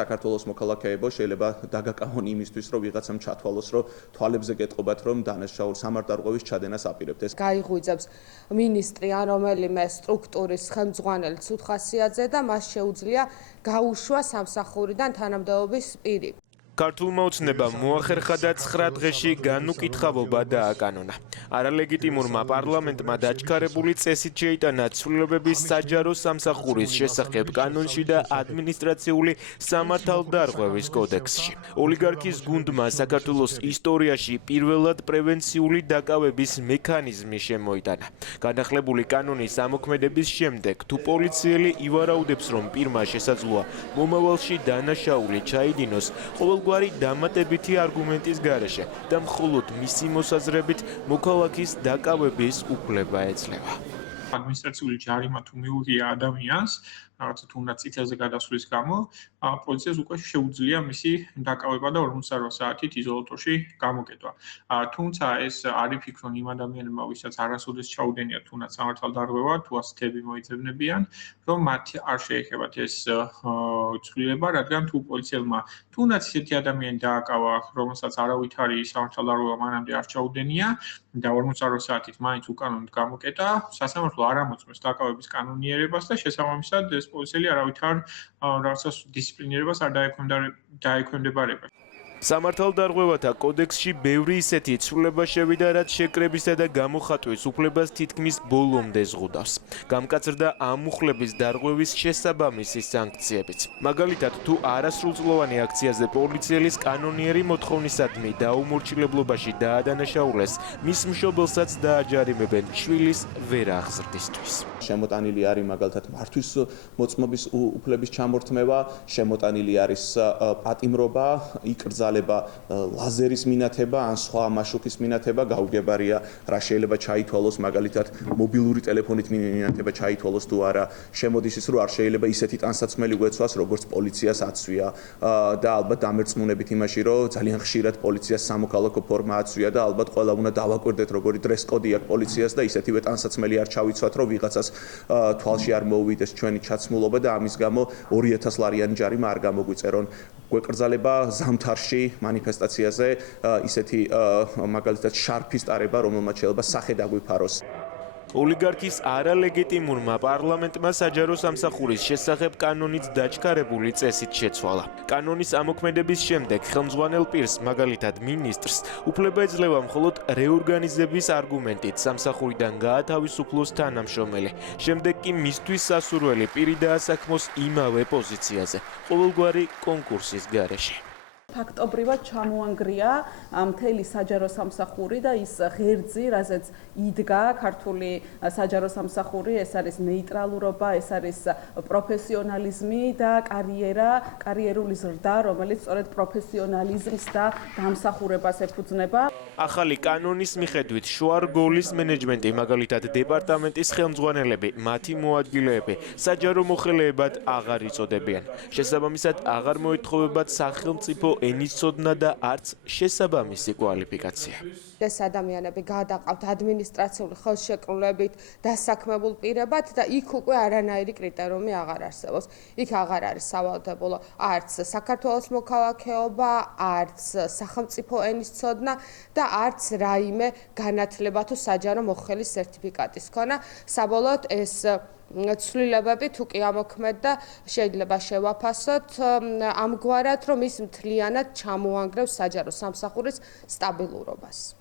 საქართველოს მოქალაქეებო შეიძლება დაგაკავონ იმისთვის, რომ ვიღაცამ ჩათვალოს, რომ თვალებზე გეტყობათ, რომ დანაშაულ სამართალდარღვევის ჩადენას აპირებთ. ეს გაიღვიძებს მინისტრი ან რომელიმე სტრუქტურის ხელმძღვანელი ცუთხასიაძე და მას შეუძლია გაუშვა სამსახურიდან თანამდებობის პირი. ქართულმა ოცნებამ მოახერხა და 9 დღეში განუკითხავობა დააკანონა. არალეგიტიმურმა პარლამენტმა დაჩქარებული წესით შეიტანა ცვლილებების საჯარო სამსახურის შესახებ კანონში და ადმინისტრაციული სამართალდარღვევის კოდექსში. ოლიგარქის გუნდმა საქართველოს ისტორიაში პირველად პრევენციული დაკავების მექანიზმი შემოიტანა. განახლებული კანონის ამოქმედების შემდეგ თუ პოლიციელი ივარაუდებს, რომ პირმა შესაძლოა მომავალში დანაშაული ჩაიდინოს, ყოველგვარი დამატებითი არგუმენტის გარეშე და მხოლოდ მისი მოსაზრებით მოქალაქის დაკავების უფლება ეძლევა. ადმინისტრაციული ჯარიმა თუ მიუღია ადამიანს რაღაცა თუნდაც წითელზე გადასვლის გამო, პოლიციას უკვე შეუძლია მისი დაკავება და 48 საათით იზოლატორში გამოკეტვა. თუმცა ეს არ იფიქრონ იმ ადამიანებმა, ვისაც არასოდეს ჩაუდენია თუნდაც სამართალდარღვევა, თუ ასეთები მოიძებნებიან, რომ მათ არ შეეხებათ ეს ცვლილება, რადგან თუ პოლიციელმა თუნდაც ისეთი ადამიანი დააკავა, რომელსაც არავითარი სამართალდარღვევა მანამდე არ ჩაუდენია და 48 საათით მაინც უკანონოდ გამოკეტა, სასამართლო არ ამოწმებს დაკავების კანონიერებას და შესაბამისად ეს პოლიციელი არავითარ რაღაცას დისციპლინირებას არ დაექვემდებარება. სამართალდარღვევათა კოდექსში ბევრი ისეთი ცვლილება შევიდა, რაც შეკრებისა და გამოხატვის უფლებას თითქმის ბოლომდე ზღუდავს. გამკაცრდა ამუხლების დარღვევის შესაბამისი სანქციებიც. მაგალითად, თუ არასრულწლოვანი აქციაზე პოლიციელის კანონიერი მოთხოვნისადმი დაუმორჩილებლობაში დაადანაშაულეს, მის მშობელსაც დააჯარიმებენ შვილის ვერააღზრდისთვის. შემოტანილი არის მაგალითად მართვის მოწმობის უფლების ჩამორთმევა, შემოტანილი არის პატიმრობა, იკრძალება ლაზერის მინათება ან სხვა მაშუკის მინათება, გაუგებარია რა შეიძლება ჩაითვალოს, მაგალითად მობილური ტელეფონით მინათება ჩაითვალოს თუ არა. შემოდის ის, რომ არ შეიძლება ისეთი ტანსაცმელი გვეცვას, როგორც პოლიციას აცვია და ალბათ დამერწმუნებით იმაში, რომ ძალიან ხშირად პოლიციას სამოქალაქო ფორმა აცვია და ალბათ ყველა უნდა დავაკვირდეთ, როგორი დრეს-კოდი აქვს პოლიციას და ისეთივე ტანსაცმელი არ ჩავიცვათ, რომ ვიღაცას თვალში არ მოუვიდეს ჩვენი ჩაცმულობა და ამის გამო 2000 ლარიანი ჯარიმა არ გამოგვიწერონ. გვეკრძალება ზამთარში მანიფესტაციაზე ისეთი მაგალითად შარფის ტარება, რომელმაც შეიძლება სახე დაგვიფაროს. ოლიგარქის არალეგიტიმურმა პარლამენტმა საჯარო სამსახურის შესახებ კანონით დაჩქარებული წესით შეცვალა. კანონის ამოქმედების შემდეგ ხელმძღვანელ პირს, მაგალითად მინისტრს, უფლება ეძლევა მხოლოდ რეორგანიზების არგუმენტით სამსახურიდან გაათავისუფლოს თანამშრომელი. შემდეგ კი მისთვის სასურველი პირი დაასაქმოს იმავე პოზიციაზე, ყოველგვარი კონკურსის გარეშე. ფაქტობრივად ჩამოანგრია მთელი საჯარო სამსახური და ის ღერძი, რაზეც იდგა ქართული საჯარო სამსახური, ეს არის ნეიტრალურობა, ეს არის პროფესიონალიზმი და კარიერული ზრდა, რომელიც სწორედ პროფესიონალიზმს და დამსახურებას ეფუძნება. ახალი კანონის მიხედვით შუარგოლის მენეჯმენტი, მაგალითად დეპარტამენტის ხელმძღვანელები, მათი მოადგილეები საჯარო მოხელეებად აღარ იწოდებიან. შესაბამისად, აღარ მოეთხოვებათ სახელმწიფო ენის ცოდნა და არც შესაბამისი კვალიფიკაცია. ეს ადამიანები გადაყავთ ადმინისტრაციული ხელშეკრულებით დასაქმებულ პირებად და იქ უკვე არანაირი კრიტერიუმი აღარ არსებობს. იქ აღარ არის სავალდებულო არც საქართველოს მოქალაქეობა, არც სახელმწიფო ენის ცოდნა და არც რაიმე განათლება თუ საჯარო მოხელის სერტიფიკატის ქონა. საბოლოოდ ეს ცვლილებები თუ კი ამოქმედდა, შეიძლება შევაფასოთ ამგვარად, რომ ის მთლიანად ჩამოანგრევს საჯარო სამსახურის სტაბილურობას.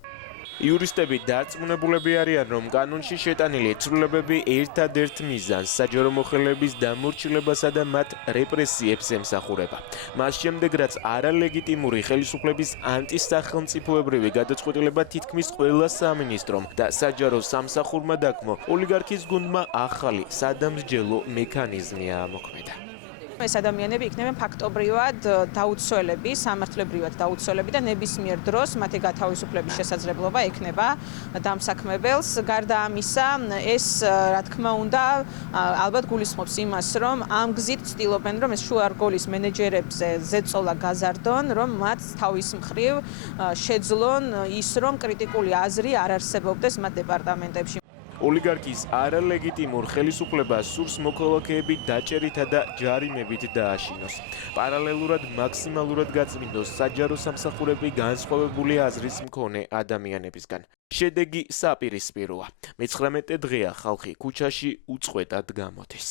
იურისტები დარწმუნებულები არიან, რომ კანონში შეტანილი ცვლილებები ერთადერთ მიზანს საჯარო მოხელეების დამორჩილებასა და მათ რეპრესიებს ემსახურება. მას შემდეგ, რაც არალეგიტიმური ხელისუფლების ანტისახელმწიფოებრივი გადაწყვეტილება თითქმის ყველა სამინისტრომ და საჯარო სამსახურმა დაგმო, ოლიგარქის გუნდმა ახალი სადამსჯელო მექანიზმი ამოქმედა. ეს ადამიანები იქნებიან ფაქტობრივად დაუცველები, სამართლებრივად დაუცველები და ნებისმიერ დროს მათი გათავისუფლების შესაძლებლობა ექნება დამსაქმებელს. გარდა ამისა, ეს რა თქმა უნდა, ალბათ გულისხმობს იმას, რომ ამ გზით ცდილობენ, რომ ეს შუარგოლის მენეჯერებზე ზეწოლა გაზარდონ, რომ მათ თავის მხრივ შეძლონ ის, რომ კრიტიკული აზრი არ არსებობდეს მათ დეპარტამენტებში. ოლიგარქის არალეგიტიმურ ხელისუფლებას სურს მოქალაქეები დაჭერითა და ჯარიმებით დააშინოს. პარალელურად მაქსიმალურად გაწმინდოს საჯარო სამსახურები განსხვავებული აზრის მქონე ადამიანებისგან. შედეგი საპირისპიროა. 19 დღეა ხალხი ქუჩაში უწყვეტად გამოდის.